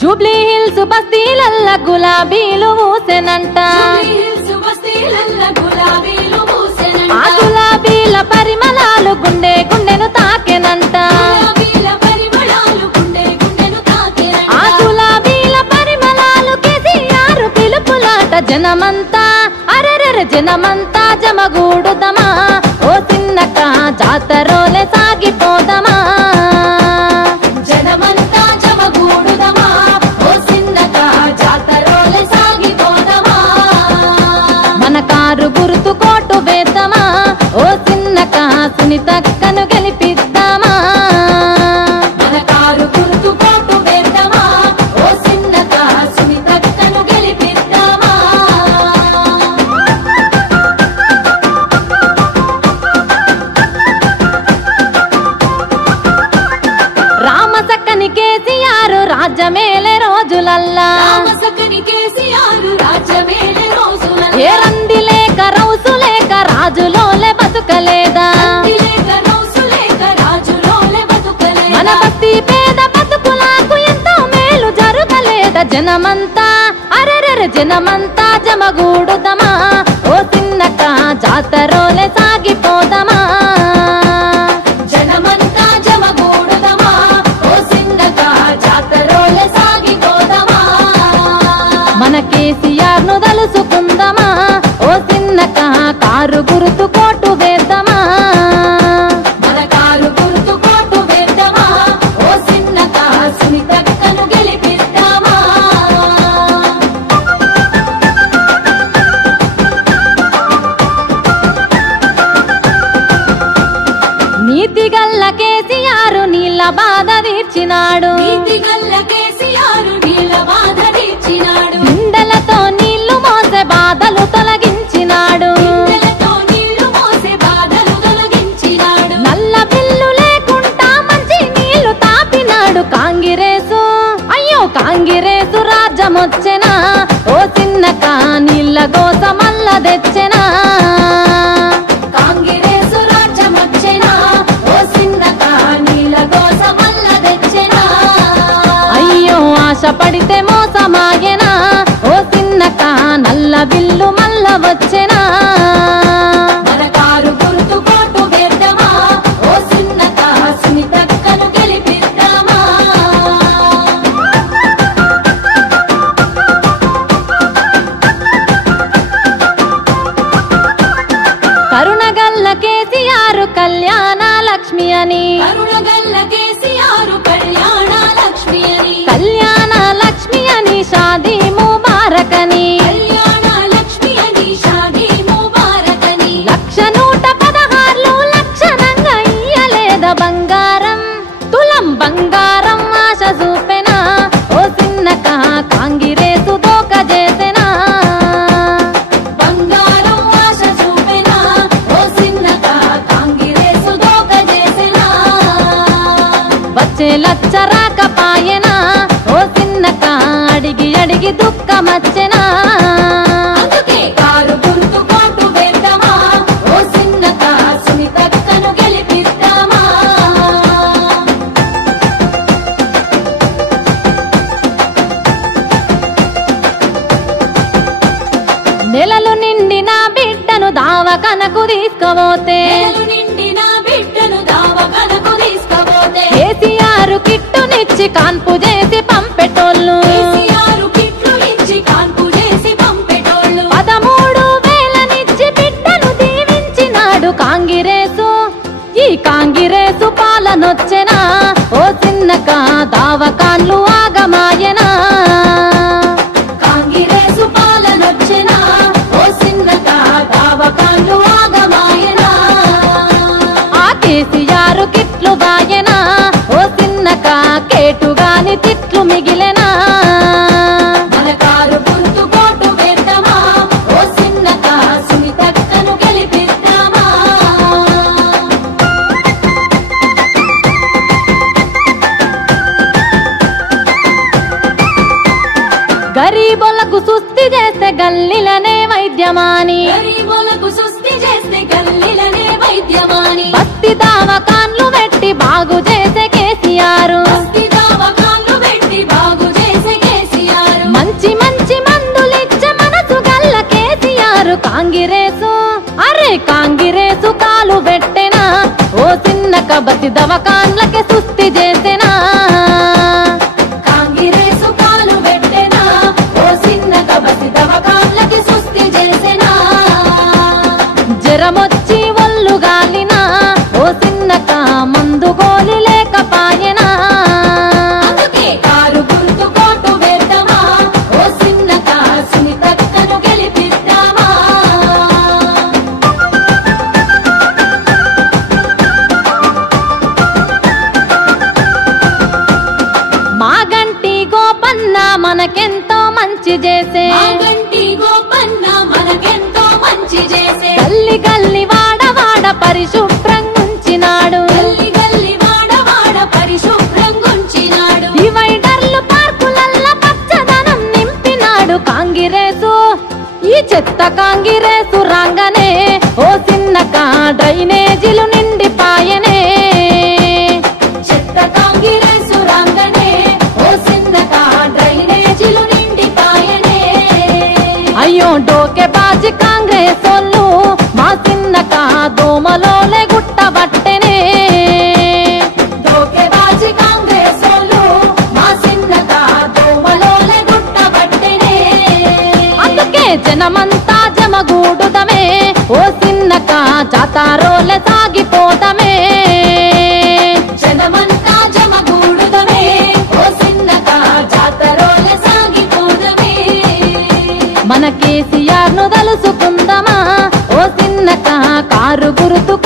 Jubilee hills బస్తీలల్ల గులాబీలు ఊసెనంట ఆ గులాబీల పరిమళాలు గుండె గుండెను తాకెనంట ఆ గులాబీల పరిమళాలు కేసీఆర్ పిలుపులాట జనమంతా అరెరెర జనమంతా జమగూడుదమా ఓ చిన్నక జాతరోలే సాగిపోదమా జనమంతా జమగూడుదమా ఓ చిన్నక జాతరోలే సాగిపోదమా మన కారు గుర్తు కోటు వేద్దామా ఓ చిన్నక సునీతక్కను గెలిపిద్దామా మన కారు గుర్తు కోటు వేద్దామా ఓ చిన్నక సునీతక్కను గెలిపిద్దామా రామసక్కని కేసీఆర్ రాజ్యమేలే రోజులల్లా రామసక్కని కేసీఆర్ రాజ్యమేలే రోజులల్లా ఏ రంది లేక రౌసు లేక రాజులోలే బతుకలేదా లేక రోజు లేక రాజులోలే బతుకలేదా మన బస్తీ పేద బతుకులకు ఎంతో మేలు జరగలేదా జనమంతా అరెరెర జనమంతా జమగూడుదమా ఓ చిన్నక జాతరోలే సాగిపోదమా జనమంతా జమగూడుదమా ఓ చిన్నక జాతరోలే సాగిపోదమా మన కేసీఆర్ ను తలుసుకుందమా ఓ చిన్నక కారు గుర్తు కోటు వేద్దామా మన కారు గుర్తు కోటు వేద్దామా ఓ చిన్నక సునీతక్కను గెలిపిద్దామా నీతిగల్ల కేసీఆర్ నీళ్ళ బాధ తీర్చినాడు నీతిగల్ల కేసీఆర్ నీళ్ళ బాధ తీర్చినాడు గుండెలతో నీళ్లు మోసే బాధలు తొలగించినాడు గుండెలతో నీళ్లు మోసే బాధలు తొలగించినాడు నల్ల బిల్లు లేకుండా మంచి నీళ్లు తాపినాడు కాంగిరేసు అయ్యో కాంగిరేసు రాజ్యమొచ్చెనా ఓ చిన్నక నీళ్ళ గోస మల్ల తెచ్చెనా కాంగిరేసు రాజ్యమొచ్చెనా ఓ చిన్నక నీళ్ళ గోస మల్ల తెచ్చెనా అయ్యో ఆశ పడితే మోసమాయెనా ఓ చిన్నక నల్ల బిల్లు మల్ల వచ్చెనా మన కారు గుర్తు కోటు వేద్దామా ఓ చిన్నక సునీతక్కను గెలిపిద్దామా కరుణగల్ల కేసీఆర్ కళ్యాణ లక్ష్మి అని కరుణగల్ల కేసీఆర్ కళ్యాణ లక్ష్మి అని కళ్యాణ లక్ష్మి అని షాదీ ముబారక్ అని కళ్యాణ లక్ష్మి అని షాదీ ముబారక్ అని 116 లక్షణంగా ఇయ్యలేద బంగారం తులం బంగారం ఆశ చూపెనా ఓ చిన్నక కాంగిరేసు దోక చేసెనా బంగారం ఆశ చూపెనా ఓ చిన్నక కాంగిరేసు దోక చేసెనా వచ్చే లచ్చ రాకపాయెనా ఓ చిన్నక అడిగి అడిగి దుఃఖమచ్చెనా అందుకే కారు గుర్తు కోటు వేద్దామా ఓ చిన్నక సునీతక్కను గెలిపిద్దామా నెలలు నిండిన బిడ్డను దావకనకు తీసుకుపోతే నెలలు నిండిన బిడ్డను దావకనకు తీసుకుపోతే కేసీఆర్ కిట్టునిచ్చి కాన్పు చేసి పంపెటోళ్ళు కేసీఆర్ కిట్లు ఇచ్చి కాన్పు చేసి పంపెటోళ్ళు 13,000నిచ్చి బిడ్డను దీవించినాడు కాంగిరేసు ఈ కాంగిరేసు పాలనొచ్చెనా ఓ చిన్నక దావకాన్లు ఆగమాయెనా కాంగిరేసు పాలనొచ్చెనా ఓ చిన్నక దావకాన్లు ఆగమాయెనా ఆ కేసీఆర్ కిట్లు దాయెనా ఓ చిన్నక కేటుగాని తిట్లు మిగిలెనా మన కారు గుర్తు కోటు వేద్దామా ఓ చిన్నక సునీతక్కను గెలిపిద్దామా గరీబులకు సుస్థి చేస్తే గల్లీలనే వైద్యమాని గరీబులకు సుస్థి చేస్తే గల్లీలనే వైద్యమాని బస్తి దావకాన్లు పెట్టి బాగు చేసే కేసీఆర్ బస్తీ దవాఖాన్లు పెట్టి బాగు చేసే బసి దవకాన్లకి సుస్థి చేసెనా కాంగిరేసు కాలు పెట్టెనా ఓ సిన్నక బసి దవకాన్లకి సుస్థి చేసెనా జరమొచ్చి ఒళ్ళు గాలినా ఓ సిన్నక మందు గోలి లేకపాయెనా అందుకే కారు గుర్తు కోటు వేద్దామా ఓ సిన్నక సునీతక్కను గెలిపిద్దామా మాగంటి గోపన్న మనకెంతో మంచి చేసే మాగంటి గోపన్న మనకెంతో మంచి చేసే గల్లి గల్లి వాడ పరిశుభ్రంగుంచినాడు గల్లి గల్లి వాడ పరిశుభ్రంగుంచినాడు డివైడర్లు పార్కులల్ల పచ్చదనం నింపినాడు కాంగిరేసు ఈ చెత్త కాంగిరేసు రాంగనే ఓ సిన్నక డ్రైనేజీలు నిండిపాయనే చెత్త కాంగిరేసు రాంగనే ఓ సిన్నక డ్రైనేజీలు నిండిపాయనే అయ్యో డోకే బాజి కాంగ్రెసోళ్ళు మా సిన్నక దోమలోలే గుట్టబట్టెనే దోకెబాజీ కాంగ్రెసోళ్ళు మా సిన్నక దోమలోలే గుట్టబట్టెనే అందుకే జనమంతా జమగూడుదమే ఓ సిన్నక జాతారోలే సాగిపోతమే జనమంతా జమగూడుదమే ఓ సిన్నక జాతరోలే సాగిపోదమే మన కేసీఆర్ ను తలుసుకుందమా ఓ సిన్నక కారు గుర్తు